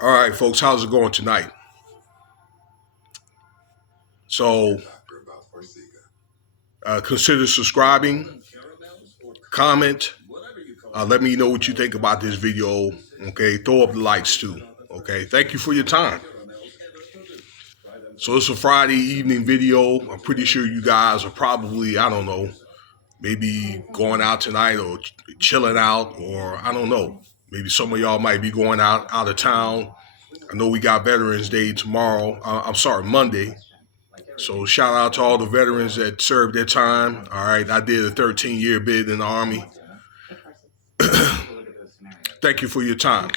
All right, folks, how's it going tonight? So, consider subscribing, comment, let me know what you think about this video. Okay, throw up the likes too. Okay, thank you for your time. So, it's a Friday evening video. I'm pretty sure you guys are probably, I don't know, maybe going out tonight or chilling out, or I don't know. Maybe some of y'all might be going out of town. I know we got Veterans Day tomorrow. Monday. So shout out to all the veterans that served their time. All right, I did a 13-year bid in the Army. Thank you for your time.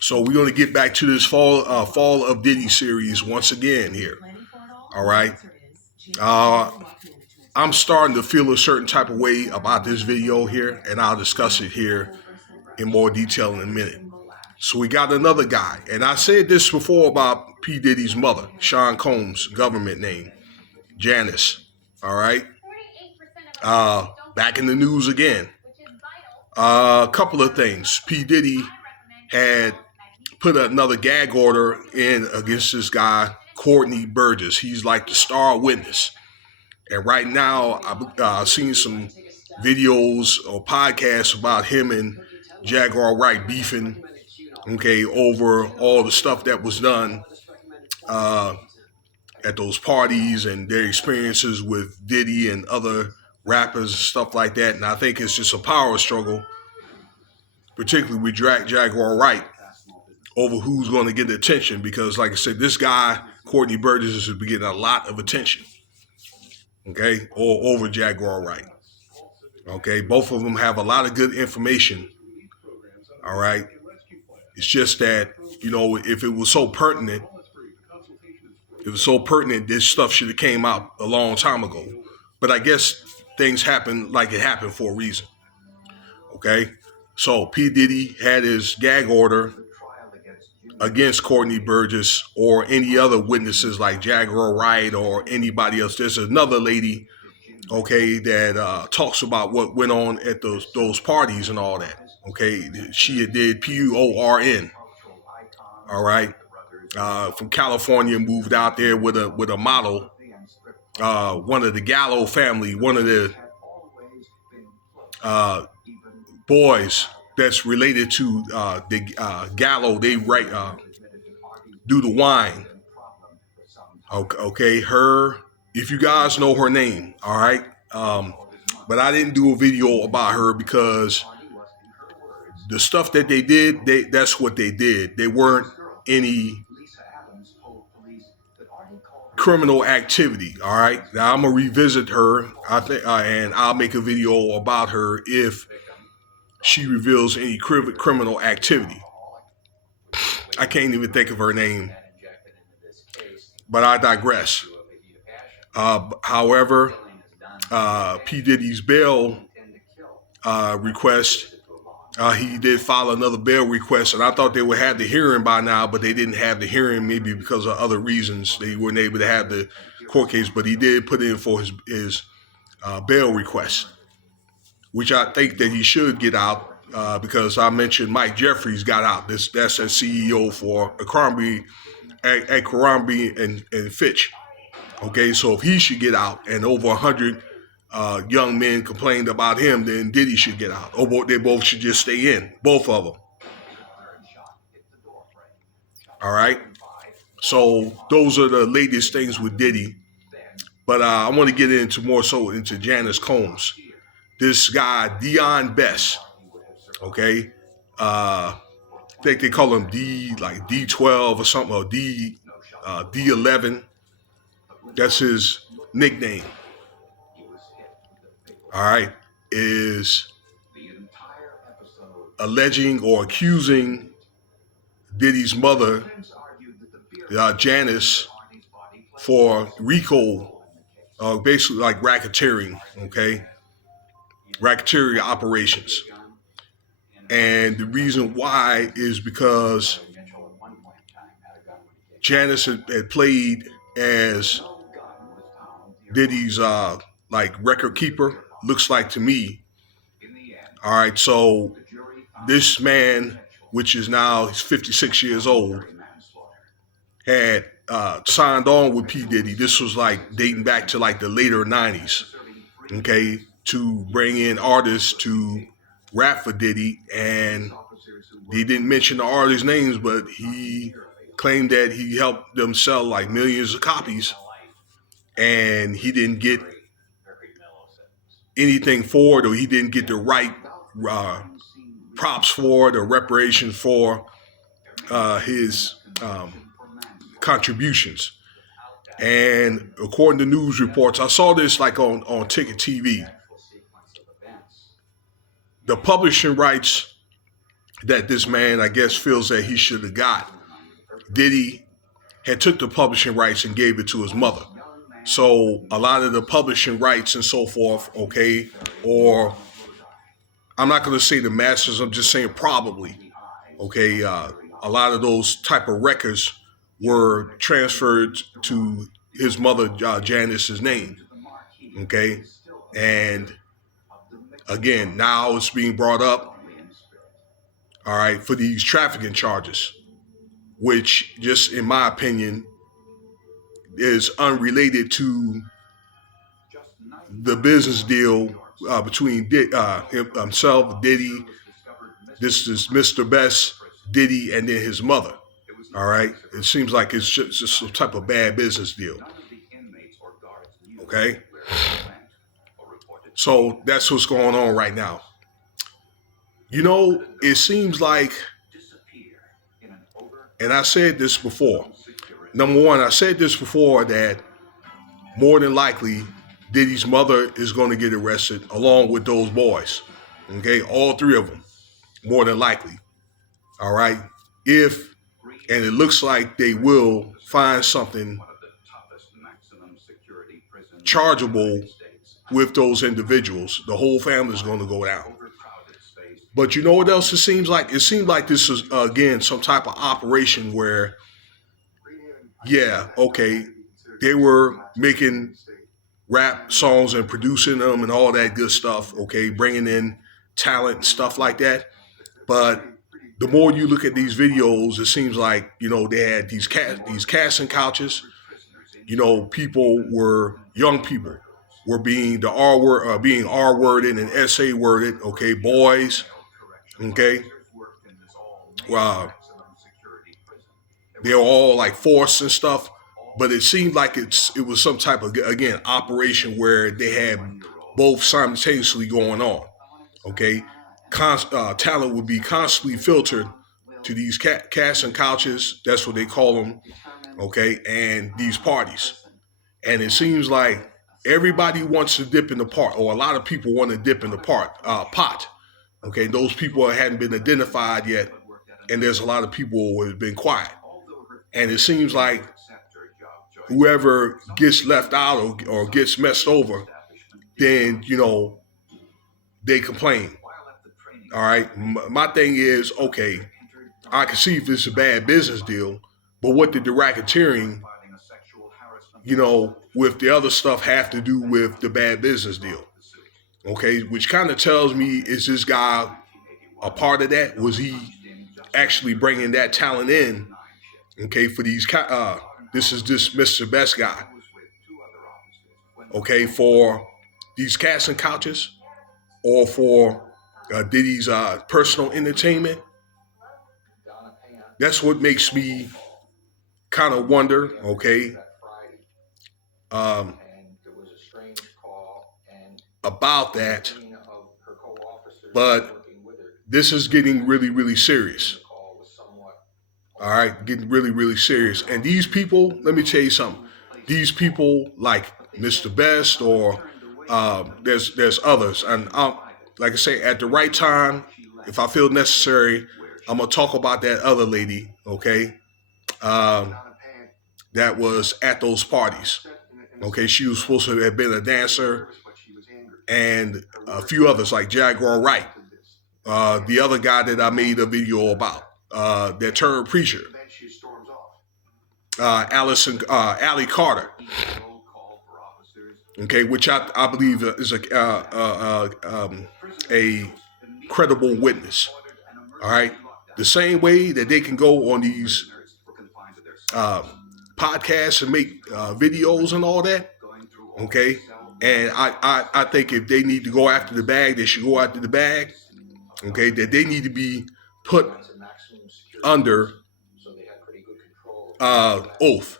So we're going to get back to this Fall of Diddy series once again here. All right. I'm starting to feel a certain type of way about this video here, and I'll discuss it here in more detail in a minute. So we got another guy, and I said this before about P Diddy's mother, Sean Combs' government name, Janice. All right. Back in the news again. A couple of things. P Diddy had put another gag order in against this guy, Courtney Burgess. He's like the star witness. And right now, I've seen some videos or podcasts about him and Jaguar Wright beefing, okay, over all the stuff that was done at those parties and their experiences with Diddy and other rappers and stuff like that. And I think it's just a power struggle, particularly with Jaguar Wright, over who's going to get the attention. Because, like I said, this guy, Courtney Burgess, is getting a lot of attention, okay, or over Jaguar Wright. Okay, both of them have a lot of good information, all right? It's just that, if it was so pertinent, this stuff should have came out a long time ago. But I guess things happen like it happened for a reason, okay? So P. Diddy had his gag order against Courtney Burgess or any other witnesses like Jaguar Wright or anybody else. There's another lady, okay, that talks about what went on at those parties and all that. Okay, she did PUORN. All right, from California, moved out there with a model. One of the Gallo family, one of the boys that's related to the Gallo. They do the wine. Okay, her. If you guys know her name, all right. But I didn't do a video about her because the stuff that they did, that's what they did. They weren't any criminal activity. All right. Now I'm gonna revisit her. I think, and I'll make a video about her if she reveals any criminal activity. I can't even think of her name, but I digress. However, P. Diddy's bail request, he did file another bail request, and I thought they would have the hearing by now, but they didn't have the hearing, maybe because of other reasons. They weren't able to have the court case, but he did put in for his bail request, which I think that he should get out because I mentioned Mike Jeffries got out. That's a CEO for Abercrombie and Fitch. Okay, so if he should get out and over 100 young men complained about him, then Diddy should get out. Or they both should just stay in, both of them. All right. So those are the latest things with Diddy. But I want to get into Janice Combs. This guy, Dion Bess. Okay. I think they call him D12 or something, or D11. That's his nickname. All right, is alleging or accusing Diddy's mother, Janice, for RICO, basically like racketeering, okay? Racketeering operations. And the reason why is because Janice had played as Diddy's record keeper, looks like to me. All right, so this man which is now he's 56 years old, had signed on with P Diddy. This was like dating back to like the later 90s, okay, to bring in artists to rap for Diddy. And he didn't mention the artists' names, but he claimed that he helped them sell like millions of copies, and he didn't get anything for it, or he didn't get the right props for it or reparations for his contributions. And according to news reports, I saw this like on Ticket TV, the publishing rights that this man, I guess, feels that he should have got, Diddy had took the publishing rights and gave it to his mother. So a lot of the publishing rights and so forth, okay, or I'm not going to say the masters, I'm just saying probably, okay, a lot of those type of records were transferred to his mother, Janice's name, okay, and again, now it's being brought up, all right, for these trafficking charges, which just in my opinion is unrelated to the business deal between himself, Diddy, this is Mr. Best, Diddy, and then his mother. All right? It seems like it's just some type of bad business deal. Okay? So that's what's going on right now. You know, it seems like, and I said this before, number one, I said this before, that more than likely Diddy's mother is going to get arrested along with those boys. Okay, all three of them, more than likely. All right, and it looks like they will find something chargeable with those individuals. The whole family is going to go down. But you know what else it seems like? It seems like this is, again, some type of operation where, yeah, okay, they were making rap songs and producing them and all that good stuff, okay, bringing in talent and stuff like that. But the more you look at these videos, it seems like, you know, they had these casting couches. You know, young people were being the R word, being R worded and SA worded, okay, boys, okay. They were all like forced and stuff. But it seemed like it was some type of, again, operation where they had both simultaneously going on, okay? Talent would be constantly filtered to these casting couches, that's what they call them, okay, and these parties. And it seems like everybody wants to dip in the pot, or a lot of people want to dip in the pot, okay? Those people hadn't been identified yet, and there's a lot of people who have been quiet. And it seems like whoever gets left out or gets messed over, then, you know, they complain. All right. My thing is, okay, I can see if it's a bad business deal, but what did the racketeering, you know, with the other stuff have to do with the bad business deal? Okay. Which kind of tells me, is this guy a part of that? Was he actually bringing that talent in? Okay. For these, this is this Mr. Best guy, okay, for these casting couches or for Diddy's personal entertainment. That's what makes me kind of wonder, okay, about that. But this is getting really, really serious. All right, getting really, really serious. And these people, let me tell you something. These people like Mr. Best, or there's others. And like I say, at the right time, if I feel necessary, I'm going to talk about that other lady, okay, that was at those parties. Okay, she was supposed to have been a dancer, and a few others like Jaguar Wright, the other guy that I made a video about. That turned preacher, Allie Carter, okay, which I believe is a credible witness. All right, the same way that they can go on these podcasts and make videos and all that. Okay. And I think if they need to go after the bag, they should go after the bag. Okay. That they need to be put under oath.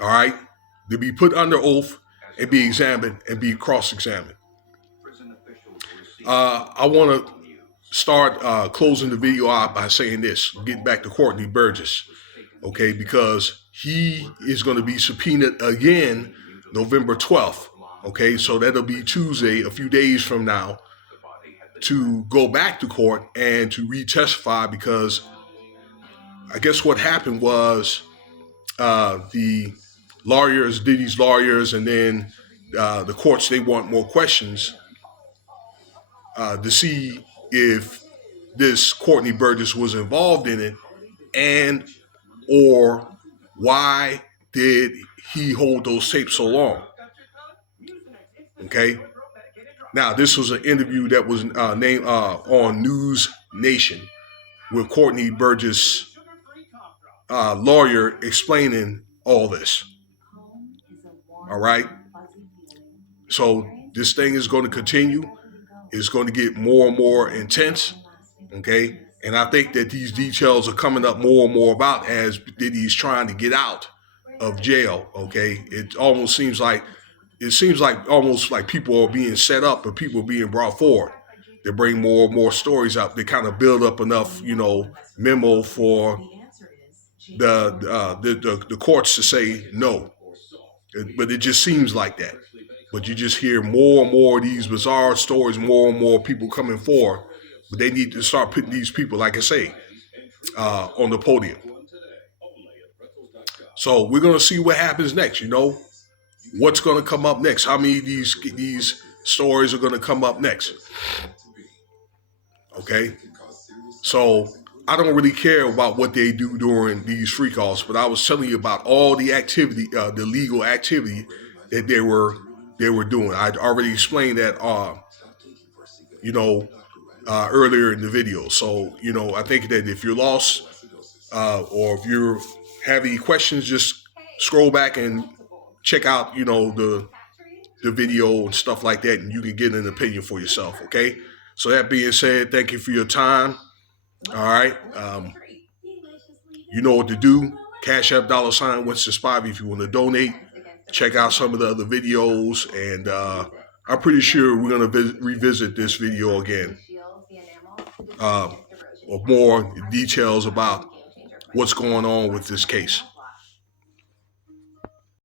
All right. To be put under oath and be examined and be cross-examined. I want to start closing the video out by saying this, getting back to Courtney Burgess, okay, because he is going to be subpoenaed again November 12th, okay, so that'll be Tuesday, a few days from now, to go back to court and to re-testify, because I guess what happened was the lawyers, Diddy's lawyers, and then the courts, they want more questions to see if this Courtney Burgess was involved in it, and or why did he hold those tapes so long? Okay. Now, this was an interview that was named on News Nation with Courtney Burgess' lawyer explaining all this. All right. So this thing is going to continue. It's going to get more and more intense. Okay. And I think that these details are coming up more and more about as Diddy's trying to get out of jail. Okay. It seems like almost like people are being set up and people are being brought forward. They bring more and more stories up. They kind of build up enough, memo for the courts to say no. But it just seems like that. But you just hear more and more of these bizarre stories, more and more people coming forward. But they need to start putting these people, like I say, on the podium. So we're going to see what happens next, What's going to come up next? How many of these stories are going to come up next? Okay? So I don't really care about what they do during these free calls, but I was telling you about all the activity, the legal activity that they were doing. I already explained that, earlier in the video. So, I think that if you're lost or if you have any questions, just scroll back and check out, the video and stuff like that, and you can get an opinion for yourself, okay? So that being said, thank you for your time. All right. You know what to do. Cash App $Winston if you want to donate. Check out some of the other videos, and I'm pretty sure we're going to revisit this video again. Or more details about what's going on with this case.